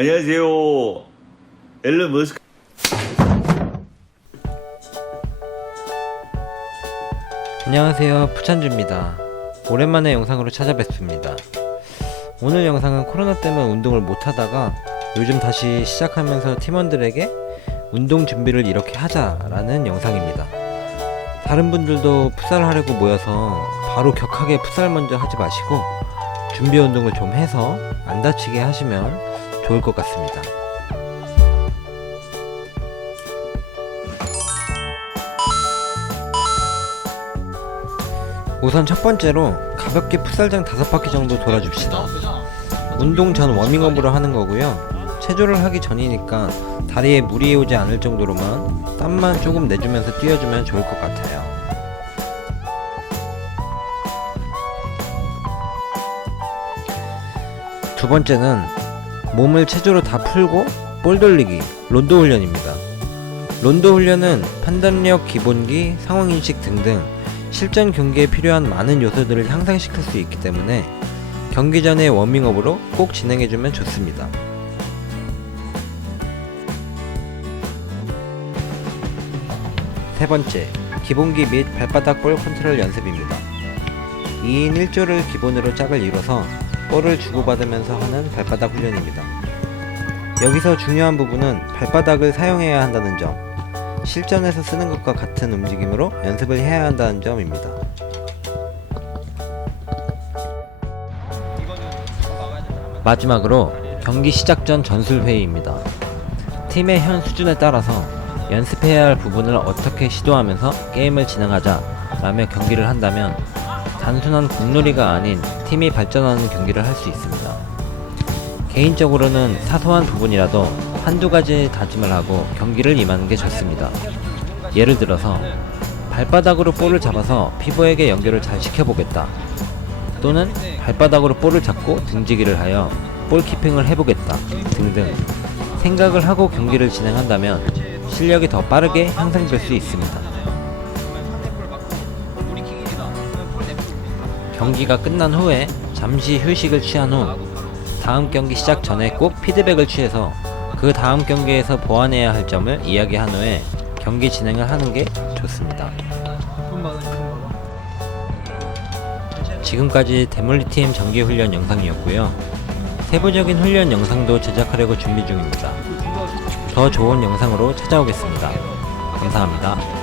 안녕하세요. 앨런 머스크. 안녕하세요 푸찬주입니다 오랜만에 영상으로 찾아뵙습니다 오늘 영상은 코로나 때문에 운동을 못하다가 요즘 다시 시작하면서 팀원들에게 운동 준비를 이렇게 하자라는 영상입니다 다른 분들도 풋살 하려고 모여서 바로 격하게 풋살 먼저 하지 마시고 준비 운동을 좀 해서 안 다치게 하시면 좋을 것 같습니다 우선 첫 번째로 가볍게 풋살장 다섯 바퀴 정도 돌아줍시다. 운동 전 워밍업으로 하는 거고요. 체조를 하기 전이니까 다리에 무리 오지 않을 정도로만 땀만 조금 내주면서 뛰어주면 좋을 것 같아요. 두 번째는 몸을 체조로 다 풀고 볼 돌리기, 론도 훈련입니다. 론도 훈련은 판단력 기본기, 상황인식 등등 실전 경기에 필요한 많은 요소들을 향상시킬 수 있기 때문에 경기 전에 워밍업으로 꼭 진행해주면 좋습니다. 세 번째, 기본기 및 발바닥 볼 컨트롤 연습입니다. 2인 1조를 기본으로 짝을 이뤄서 볼을 주고받으면서 하는 발바닥 훈련입니다. 여기서 중요한 부분은 발바닥을 사용해야 한다는 점, 실전에서 쓰는 것과 같은 움직임으로 연습을 해야 한다는 점입니다. 마지막으로 경기 시작 전 전술 회의입니다. 팀의 현 수준에 따라서 연습해야 할 부분을 어떻게 시도하면서 게임을 진행하자 라며 경기를 한다면 단순한 공놀이가 아닌 팀이 발전하는 경기를 할 수 있습니다. 개인적으로는 사소한 부분이라도 한두 가지 다짐을 하고 경기를 임하는 게 좋습니다. 예를 들어서 발바닥으로 볼을 잡아서 피부에게 연결을 잘 시켜보겠다. 또는 발바닥으로 볼을 잡고 등지기를 하여 볼 키핑을 해보겠다. 등등 생각을 하고 경기를 진행한다면 실력이 더 빠르게 향상될 수 있습니다. 경기가 끝난 후에 잠시 휴식을 취한 후 다음 경기 시작 전에 꼭 피드백을 취해서 그 다음 경기에서 보완해야 할 점을 이야기한 후에 경기 진행을 하는 게 좋습니다. 지금까지 데몰리팀 정기 훈련 영상이었고요. 세부적인 훈련 영상도 제작하려고 준비 중입니다. 더 좋은 영상으로 찾아오겠습니다. 감사합니다.